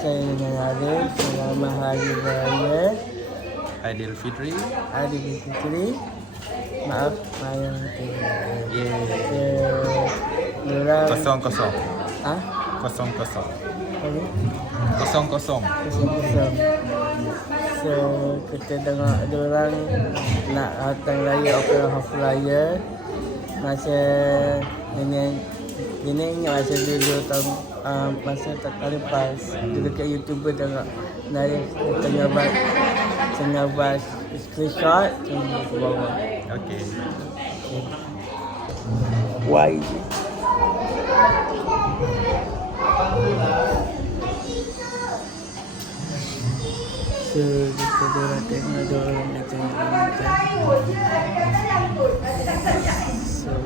saya dengan Arif. Selamat Hari Raya Aidilfitri. Maaf saya Kosong kosong. Ah? Kosong kosong. Apa? Kosong kosong. Kosong. So kita tengok diorang nak datang raya Opera House Raya. Masa dengan ingat masa dulu masa tak lepas dulu kat YouTuber tengok dari tengah buat screenshot tengok ke bawah. Okey. Why? So kita dorang tengok dorang macam so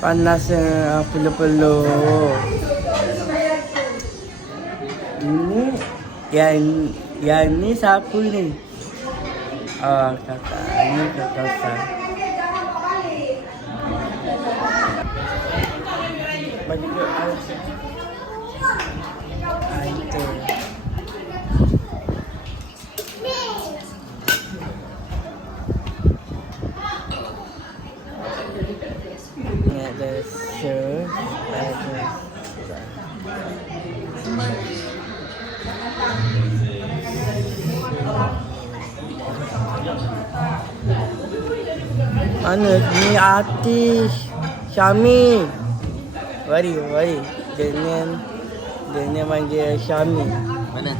panas peluh-peluh. Ini yang ni siapa ni? Kakak. Ini kakak. Bagi dia itu. Ni ada show. Mana ni artis Syami. Wari. Dia panggil Syami. Mana?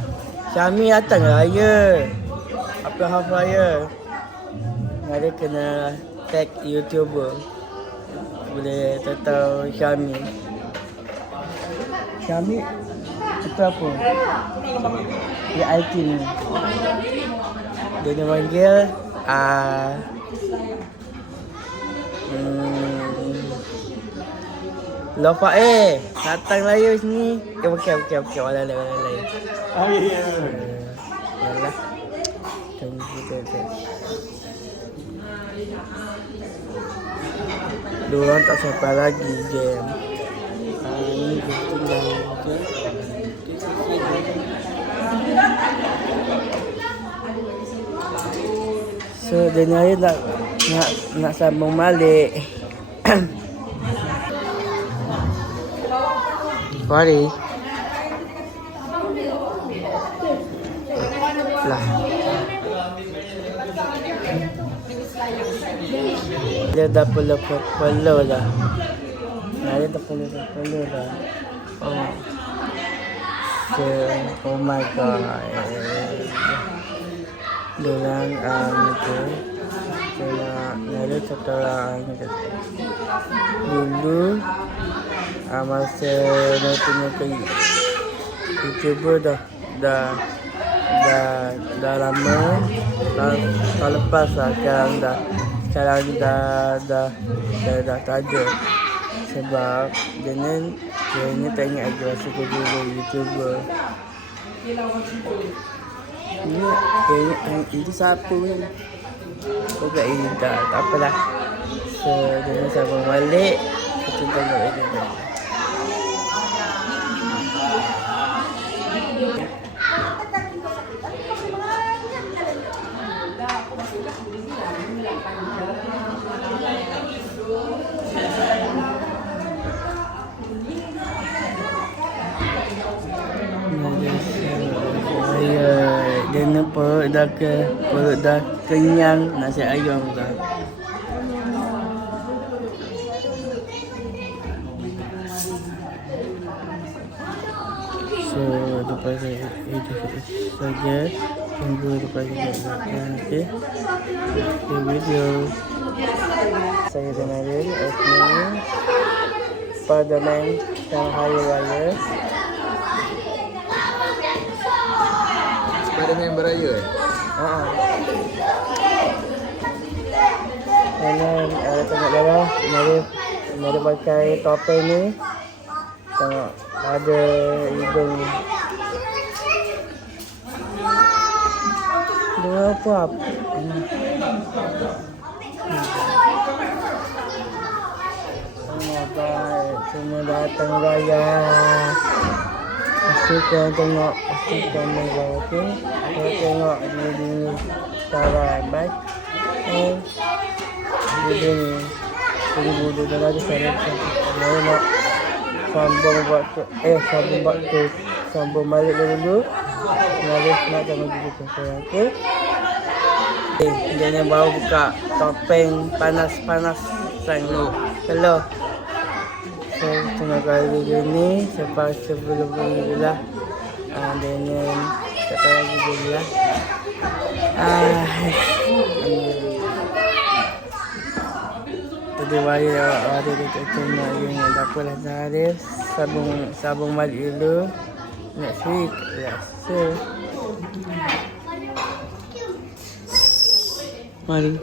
Syami datang raya. Apa half raya? Dia kena tag YouTuber. Boleh tahu Syami. Syami itu apa? Dia IT ni. Dia panggil Lofa datang raya sini. Okey. Walai. Oh ya. Yalah. Tunggu kita. Diorang tak sampai lagi game. Ni tinggal je. So dia ni nak sambung balik. Wari. Lah. Dia dah perlu dah. Dia dah perlu dah. Oh my god. Diorang itu nak setelah dulu masa nak tengok ke YouTuber dah lama tahun lepas lah. Sekarang dah tak ada sebab dia ni tak ingat lagi masa ke dulu YouTuber ni. Itu siapa ni? Bukan ini tak apalah. So dia sambung balik. Kita tengok lagi. Dia ni perut dah kenyang nasi ayam dah. So lepas itu saja. Tunggu lepas itu. Okay, video. Saya Zanaril Osman Spiderman dan Hari Raya. Spiderman beraya Dan tengok bawah, Mari pakai topeng ni. Tengok ada hidung. Dia apa? Semua datang raya. Pastikan tengok, pastikan tengok, okey. Kalau tengok video cara baik. And video ni tunggu dulu lagi saya nak sambung waktu sambung balik dulu. Lalu nak tengok video tu saya, okey. Dia ni baru buka topeng panas-panas sangat. Hello. So, tengok kali video ni sebelum ni lah. Dan kata lagi dulu lah. Tadi wari ada dekat lagi ni. Tak apalah, hari sabung balik dulu. Next week. Yes. So, mari.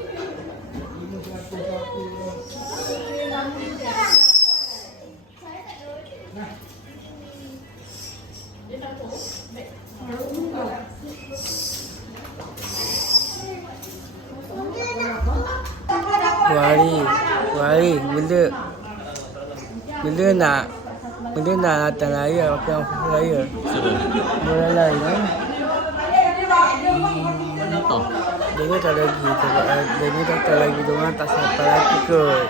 Wari, bila nak datang raya, pakai orang raya. Bulan lain kan? Dia ni tak lagi, diorang tak sampai lagi kot.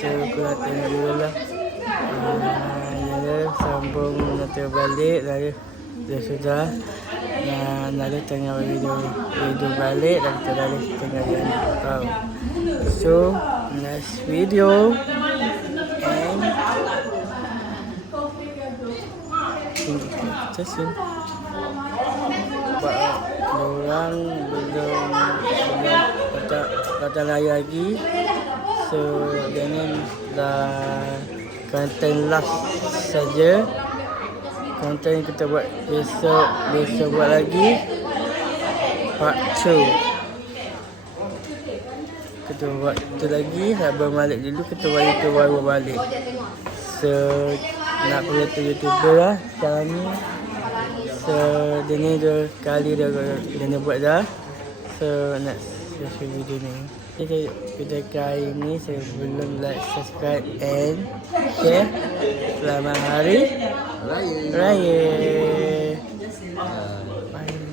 So, aku nak tengok dulu lah. Sambung nanti balik, lalu dah sudah. Lalu tengok video balik, dan kita balik tengok dia ni. So, next video. And just soon. Orang belum kata raya lagi. So, dia ni dah konten last saja. Konten kita buat besok buat lagi part 2. Kita buat itu lagi, sabar balik dulu, kita buat itu baru balik. So, nak pergi tu YouTuber lah sekarang ni. So, dia ni dua kali dia ni buat dah. So, nak share video ni. Video kali ni saya belum like, subscribe and share. Selamat Hari Raya. Bye.